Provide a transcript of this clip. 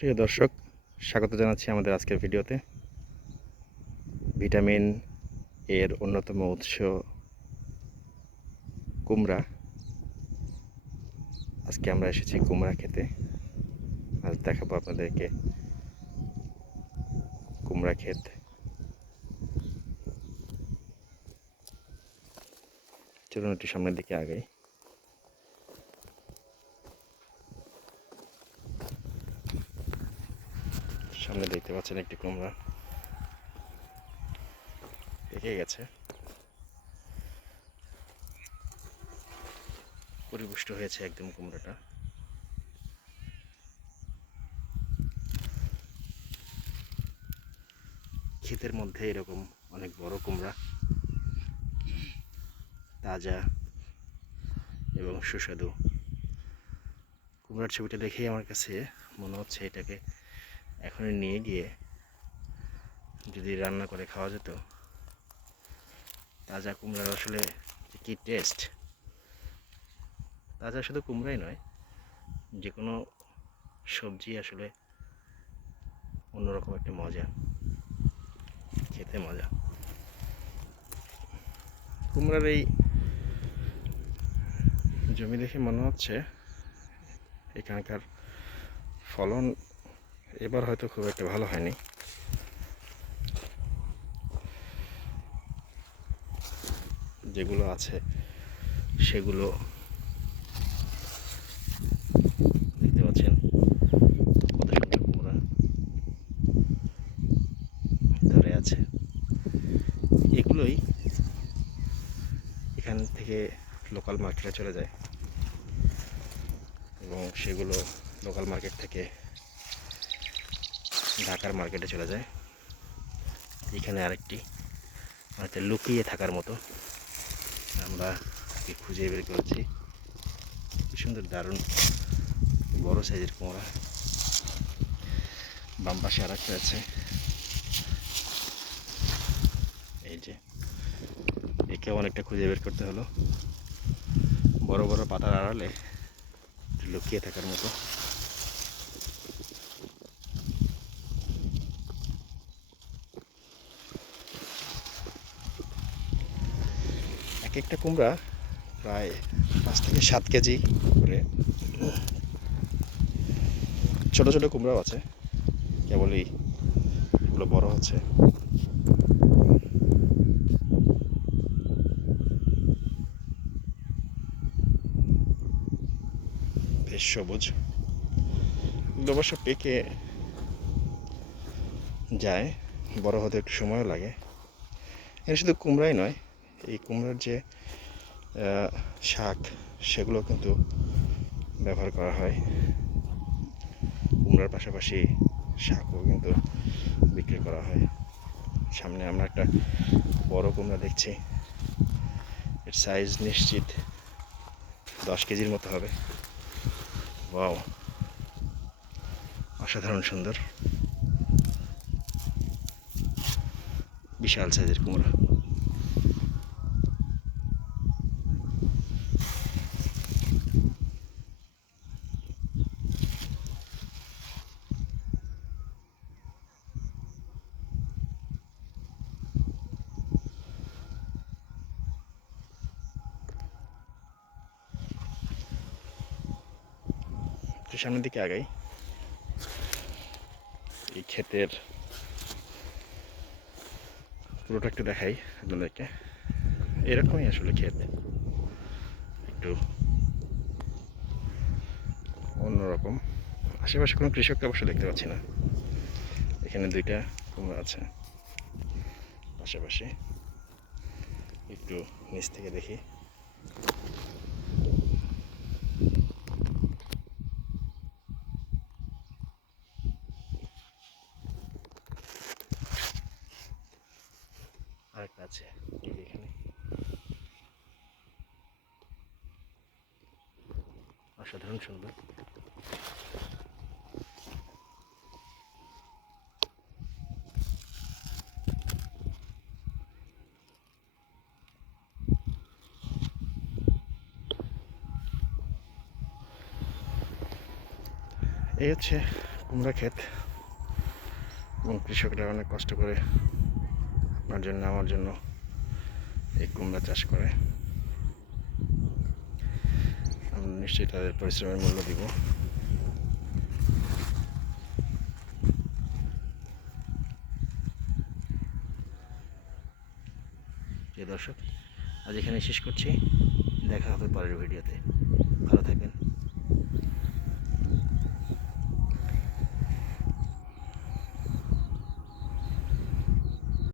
প্রিয় দর্শক, স্বাগত জানাচ্ছি আমাদের আজকের ভিডিওতে। ভিটামিন এর অন্যতম উৎস কুমড়া। আজকে আমরা এসেছি কুমড়া খেতে। আজ দেখাবো আপনাদেরকে কুমড়া ক্ষেত। চলুন একটু সামনের দিকে আগাই। সামনে দেখতে পাচ্ছেন একটি কুমড়া। পেকে গেছে। পরিপুষ্ট হয়েছে একদম কুমড়াটা। ক্ষেতের মধ্যে এরকম অনেক বড় কুমড়া, তাজা এবং সুস্বাদু। কুমড়ার ছবিটা দেখেই আমার কাছে মনে হচ্ছে এটাকে এখন নিয়ে গিয়ে যদি রান্না করে খাওয়া যেত। তাজা কুমড়ার আসলে কী টেস্ট তাজা শুধু কুমড়াই নয় যে কোনো সবজি আসলে অন্যরকম একটা মজা, খেতে মজা। কুমড়ার এই জমি দেখে মনে হচ্ছে এখানকার ফলন এবার হয়তো খুব একটা ভালো হয়নি। যেগুলো আছে, সেগুলো দেখতে পাচ্ছেন। কত সুন্দর কুমড়া ধরে আছে। এগুলোই এখান থেকে লোকাল মার্কেটে চলে যায়। এবং সেগুলো লোকাল মার্কেট থেকে ঢাকার মার্কেটে চলে যায়। এখানে আরেকটি হয়তো লুকিয়ে থাকার মতো। আমরা খুঁজে বের করেছি। কি সুন্দর দারুণ বড় সাইজের কুমড়া বাম পাশে আর একটা আছে। এই যে একে অনেকটা খুঁজে বের করতে হলো। বড় বড় পাতার আড়ালে লুকিয়ে থাকার মতো। একটা কুমড়া প্রায় পাঁচ থেকে সাত কেজি করে। ছোট ছোট কুমড়াও আছে, কেবলই এগুলো বড় হচ্ছে। বেশ সবুজ। অবশ্য পেকে যায়, বড় হতে একটু সময়ও লাগে। এটা শুধু কুমড়াই নয় এই কুমড়োর যে শাক, সেগুলো কিন্তু ব্যবহার করা হয়। কুমড়ার পাশাপাশি শাকও কিন্তু বিক্রি করা হয়। সামনে আমরা একটা বড় কুমড়া দেখছি। এর সাইজ নিশ্চিত দশ কেজির মতো হবে। ওয়াও অসাধারণ সুন্দর। বিশাল সাইজের কুমড়া। সামনের দিকে আগাই। এই ক্ষেতের পুরোটা একটু দেখাই আপনাদেরকে। এরকমই আসলে ক্ষেত। একটু অন্যরকম। আশেপাশে কোনো কৃষককে অবশ্য দেখতে পাচ্ছি না। এখানে দুইটা কুমড়া আছে। পাশাপাশি একটু নিচ থেকে দেখি আরেকটা আছে। এখানে। অসাধারণ সুন্দর। এই হচ্ছে কুমড়া ক্ষেত। এবং কৃষকরা অনেক কষ্ট করে আপনার জন্য, আমার জন্য এই কুমড়া চাষ করে। আমরা নিশ্চয়ই তাদের পরিশ্রমের মূল্য দিব। দর্শক, আজ এখানে শেষ করছি। দেখা হবে পরের ভিডিওতে। ভালো থাকবেন।